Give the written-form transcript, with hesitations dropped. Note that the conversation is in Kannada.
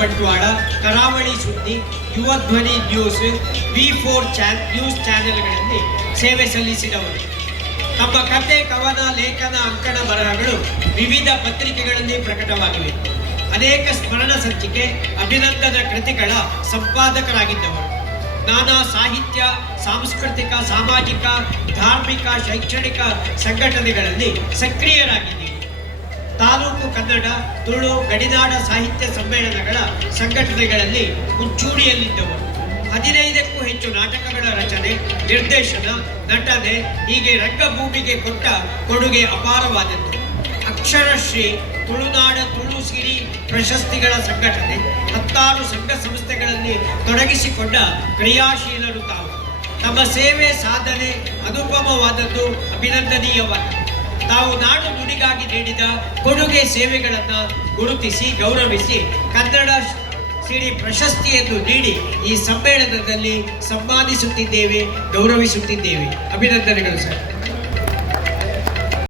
ಬಂಟ್ವಾಳ, ಕರಾವಳಿ ಸುದ್ದಿ, ಯುವ ಧ್ವನಿ ನ್ಯೂಸ್, V4 ನ್ಯೂಸ್ ಚಾನೆಲ್ಗಳಲ್ಲಿ ಸೇವೆ ಸಲ್ಲಿಸಿದವರು. ತಮ್ಮ ಕಥೆ, ಕವನ, ಲೇಖನ, ಅಂಕಣ ಬರಹಗಳು ವಿವಿಧ ಪತ್ರಿಕೆಗಳಲ್ಲಿ ಪ್ರಕಟವಾಗಿವೆ. ಅನೇಕ ಸ್ಮರಣ ಸಂಚಿಕೆ, ಅಭಿನಂದನ ಕೃತಿಗಳ ಸಂಪಾದಕರಾಗಿದ್ದವರು. ನಾನಾ ಸಾಹಿತ್ಯ, ಸಾಂಸ್ಕೃತಿಕ, ಸಾಮಾಜಿಕ, ಧಾರ್ಮಿಕ, ಶೈಕ್ಷಣಿಕ ಸಂಘಟನೆಗಳಲ್ಲಿ ಸಕ್ರಿಯರಾಗಿದ್ದೀರಿ. ತಾಲೂಕು ಕನ್ನಡ, ತುಳು, ಗಡಿನಾಡ ಸಾಹಿತ್ಯ ಸಮ್ಮೇಳನಗಳ ಸಂಘಟನೆಗಳಲ್ಲಿ ಮುಂಚೂಣಿಯಲ್ಲಿದ್ದವರು. 15ಕ್ಕೂ ಹೆಚ್ಚು ನಾಟಕಗಳ ರಚನೆ, ನಿರ್ದೇಶನ, ನಟನೆ ಹೀಗೆ ರಂಗಭೂಮಿಗೆ ಕೊಟ್ಟ ಕೊಡುಗೆ ಅಪಾರವಾದದ್ದು. ಅಕ್ಷರಶ್ರೀ, ತುಳುನಾಡ ತುಳು ಸಿರಿ ಪ್ರಶಸ್ತಿಗಳ ಸಂಘಟನೆ, 10 ಸಂಘ ಸಂಸ್ಥೆಗಳಲ್ಲಿ ತೊಡಗಿಸಿಕೊಂಡ ಕ್ರಿಯಾಶೀಲರು ತಾವು. ತಮ್ಮ ಸೇವೆ, ಸಾಧನೆ ಅನುಪಮವಾದದ್ದು, ಅಭಿನಂದನೀಯವಾದದ್ದು. ತಾವು ನಾಡು ನುಡಿಗಾಗಿ ನೀಡಿದ ಕೊಡುಗೆ ಸೇವೆಗಳನ್ನು ಗುರುತಿಸಿ ಗೌರವಿಸಿ ಕನ್ನಡ ಸಿರಿ ಪ್ರಶಸ್ತಿಯನ್ನು ನೀಡಿ ಈ ಸಮ್ಮೇಳನದಲ್ಲಿ ಸನ್ಮಾನಿಸುತ್ತಿದ್ದೇವೆ, ಗೌರವಿಸುತ್ತಿದ್ದೇವೆ. ಅಭಿನಂದನೆಗಳು ಸರ್.